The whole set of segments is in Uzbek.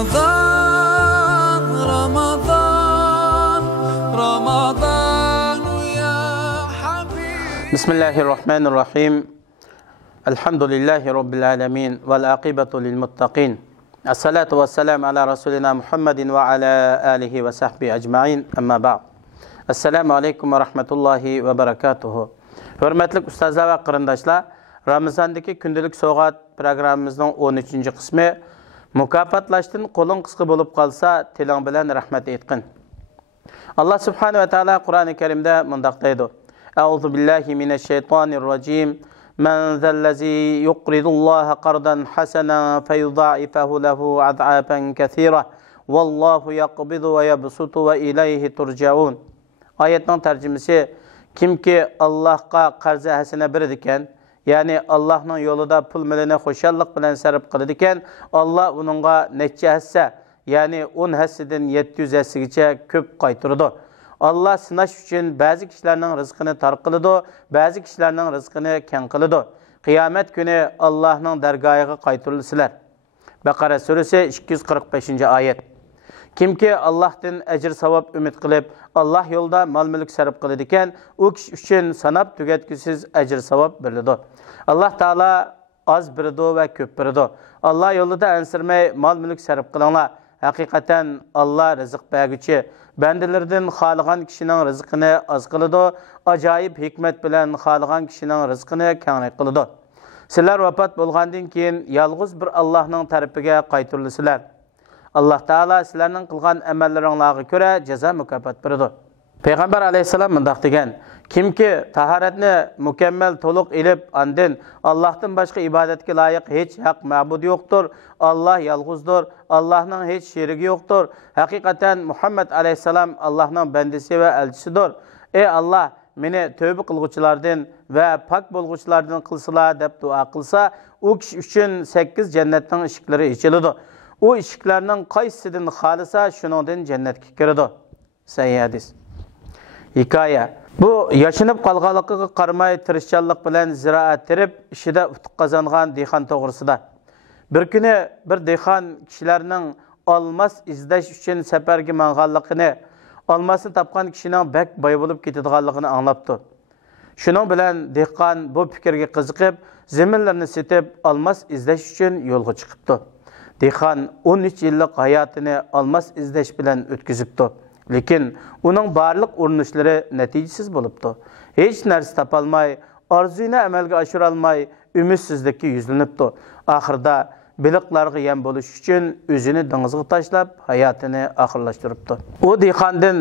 رمضان رمضان رمضان يا حبيب بسم الله الرحمن الرحيم الحمد لله رب العالمين والعاقبة للمتقين الصلاة والسلام على رسولنا محمد وعلى آله وصحبه أجمعين أما بعد Assalamu alaikum wa rahmatullahi wa barakatuhu. Hürmetlik ustazlar ve kırındaşlar, Ramazandaki gündelik soğat programımızın 13. kısmı mukaffatlaştın kolun kıskı bulup kalsa tilan bilen rahmet etkin. Allah subhanahu ve teala Kur'an-ı Kerim'de mındaqdaydı. Euzu billahi mineşşeytanirracim. Men zellezi yuqridullaha qardan hasana feyudaifahu lehu ad'afen kethira. Wallahu yaqbidu ve yabsutu ve ileyhi turcaun. Ayetning tercümesi kimki Allah'a qarza hasana beradigan, ya'ni Allohning yo'lida pul milini xo'shallik bilan sarf qiladigan, Allah uningga necha hassa, ya'ni 10 hassadan 700 hassagacha ko'p qaytiradi. Allah sinash uchun ba'zi kishilarning rizqini tor qiladi, ba'zi kishilarning rizqini keng qiladi. Qiyomat kuni Allohning dargohiga qaytirilasizlar. Baqara surasi 245-oyat. Kimki Allah'tan ecir savab ümit qilib, Allah yolda mal-mulk sarf qiladigan, u kishi uchun sanab tugatkisiz ecir savab beriladi. Allah Taala az beradi va ko'p beradi. Allah yo'lida ansirmay mal-mulk sarf qilinglar. Haqiqatan Allah rizq berguchi, bandalardan xoligan kishining rizqini az qiladi, ajoyib hikmat bilan xoligan kishining rizqini keng qiladi. Sizlar vafot bo'lgandan keyin yolg'iz bir Allohning tarafiga qaytirilasizlar. Allah Taala sizlarning qilgan amallaringizga ko'ra jazo mukofot beradi. Payg'ambar alayhisalom mundaq degan: kimki tahoratni mukammal to'liq ilib, andin Allohdan boshqa ibodatga loyiq hech haq ma'bud yo'qdir. Allah yolg'izdir. Allohning hech sherigi yo'qdir. Haqiqatan Muhammad alayhisalom Allohning bandasi va elchisidir. Ey Allah, meni tövbe qilguvchilardan va pok bo'lguvchilardan qilsizlar deb duo qilsa, u kishi uchun 8 jannatning eshiklari ochiladi. O eshiklarning qaysidan xolisa shuningdan jannatga kiradi. Sahih hadis. Hikoya. Bu yashinib qolganligiga qaramay tirishchanlik bilan ziroat terib, ishida utuq qozongan dehqon to'g'risida. Bir kuni bir dehqon kishilarning olmos izlash uchun safarga manganligini, olmosni topgan kishining bak boy bo'lib ketadiganligini anglabdi. Shuning bilan dehqon bu fikrga qiziqib, zaminlarni setib, olmos izlash uchun yo'lga chiqibdi. Dehqon 13 yillik hayotini olmos izlash bilan o'tkazibdi. Lekin uning barliq urinishlari natijasiz bo'libdi. Hech narsa topolmay, orzusini amalga oshira olmay, umidsizlikka yuzlanibdi. Oxirida biliqlarga yem bo'lish uchun o'zini dengizga tashlab, hayotini oxirlashtiribdi. U dehqondan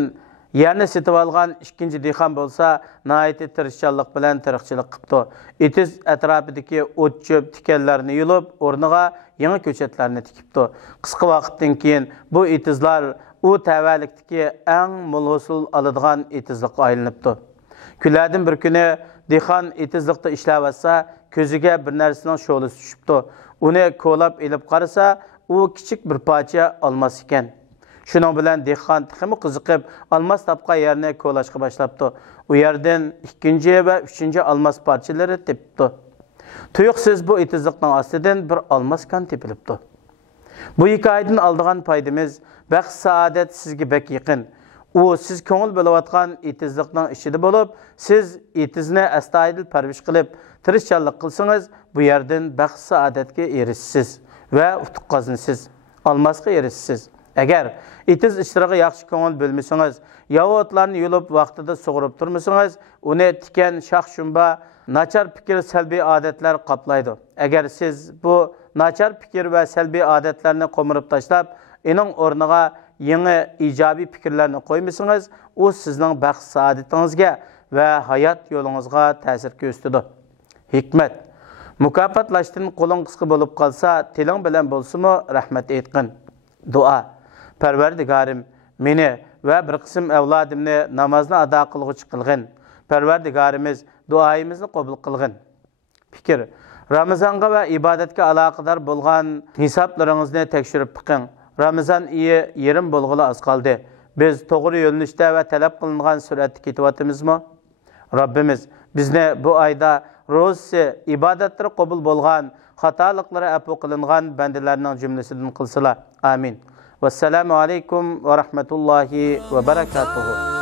yerni setib olgan ikkinchi dehqon bo'lsa, nihoyat tirishchanlik bilan tirikchilik qilibdi. Itiz atrofidagi o't-cho'p tikanlarni yulib, o'rniga yangi ko'chatlarni tikibdi. Qisqa vaqtdan keyin bu itizlar u tavallikdagi eng mo'l hosil oladigan itizlikqa aylanibdi. Kunlardan bir kuni dehqon itizlikda ishlayotsa, ko'ziga bir narsaning sho'lisi tushibdi. Uni ko'lab elib qarasa, u kichik bir parcha olmos ekan. Shuning bilan dehqon texmi qiziqib, olmos topgan yerni ko'lashga boshlabdi. U yerdan ikkinchi va uchinchi olmos parchalari tepdi. Tuyuqsiz bu itizlikning ostidan bir olmos kan tepilibdi. Bu hikoyadan oldigan foydamiz, baxt saodat sizga bek yaqin. U siz ko'ngil bo'layotgan itizlikning ichida bo'lib, siz itizni astoydil parvish qilib, tirishchanlik qilsangiz, bu yerdan baxt saodatga erishsiz va utuq qozonsiz, olmosga erishsiz. Agar itiz ishlariga yaxshi ko'ngil bo'lmasangiz, yovotlarni yulib vaqtida sug'urib turmasangiz, uni tikan, shox-shumba, nachar fikr, salbiy odatlar qoplaydi. Agar siz bu nachar fikr va salbiy odatlarni qo'mirib tashlab, uning o'rniga yangi ijobiy fikrlarni qo'ymasangiz, u sizning baxt saodatingizga va hayot yo'lingizga ta'sir ko'rsatadi. Hikmat. Mukofotlashdan qo'ling qisqa bo'lib qolsa, tiling bilan bo'lsa-mu rahmat aytqin. Duo. Parvardigorim, meni va bir qism avlodimni namozni ado qilg'uchi qilgin. Parvardigorimiz duoyimizni qabul qilgin. Fikr. Ramazonga va ibodatga aloqador bo'lgan hisoblaringizni tekshirib biqing. Ramazon oyi yerim bo'lg'ili az qoldi. Biz to'g'ri yo'nalishda va talab qilingan suratda ketyapmizmi? Rabbimiz bizni bu oyda ro'zi ibodatlari qabul bo'lgan, xatolikları afu qilingan bandalarning jumlasidan qilsizlar. Amin. Vassalamu alaykum va rahmatullohi va barakatuh.